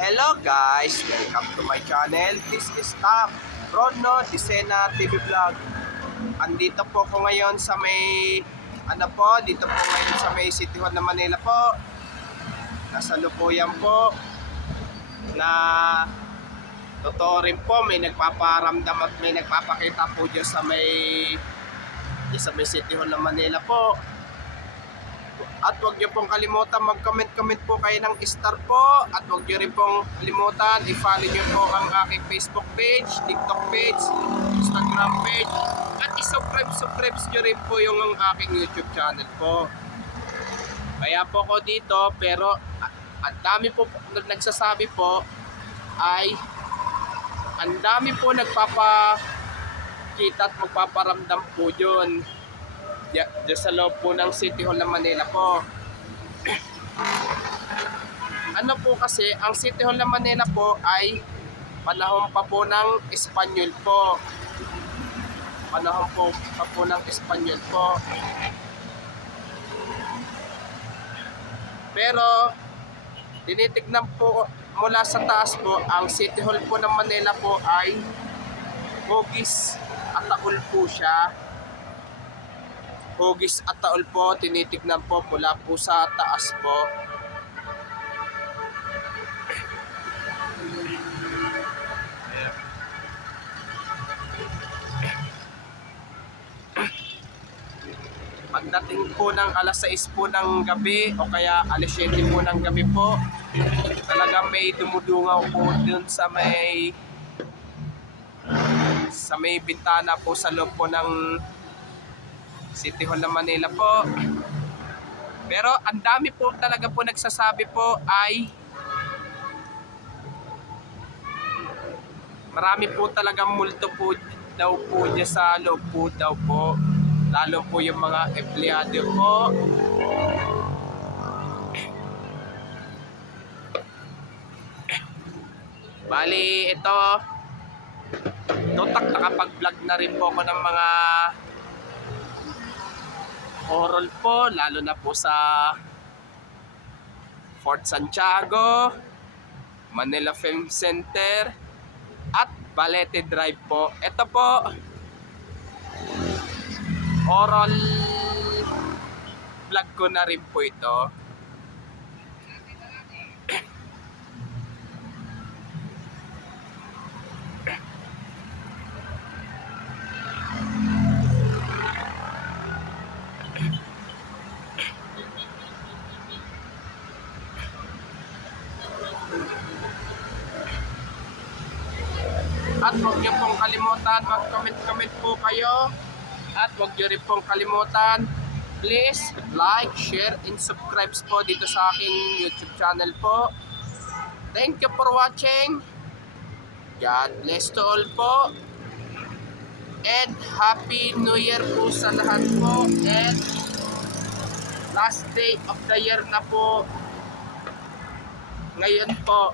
Hello guys! Welcome to my channel. This is Tom Ronno Disena TV Vlog. Andito po ko ngayon sa may dito po ngayon sa may City Hall ng Manila po. Nasa lukuyan po na totoo rin po, may nagpaparamdam at may nagpapakita po dyan sa may City Hall ng Manila po. At huwag niyo pong kalimutan mag-comment po kayo ng star po. At huwag niyo rin pong kalimutan i-follow niyo po ang aking Facebook page, TikTok page, Instagram page. At i-subscribe niyo rin po yung aking YouTube channel po. Kaya po ko dito, pero ang dami po nagsasabi po ay ang dami po nagpapakita at magpaparamdam po yun diyan sa loob po ng City Hall ng Manila po. Ano po kasi, ang City Hall ng Manila po ay panahon pa po ng Espanyol po. Panahon pa po ng Espanyol po. Pero tinitignan po mula sa taas po, ang City Hall po ng Manila po ay hugis at taul po siya. Hugis at taul po, tinitignan po mula po sa taas po. Pagdating po ng alas 6 po ng gabi o kaya alas 7 po ng gabi po, talagang may dumudungaw po dun sa may bintana po sa loob po ng City Hall ng Manila po. Pero ang dami po talaga po nagsasabi po ay marami po talagang multo po daw po dyan sa loob po daw po. Lalo po yung mga empleyado po. Bali ito, tutak nakapag-vlog na rin po ako ng mga oral po, lalo na po sa Fort Santiago, Manila Film Center at Balete Drive po. Ito po, oral vlog ko na rin po ito. At huwag niyo pong kalimutan mag-comment po kayo. At huwag niyo rin pong kalimutan, please like, share, and subscribe po dito sa aking YouTube channel po. Thank you for watching. God bless to all po. And Happy New Year po sa lahat po. And last day of the year na po ngayon po.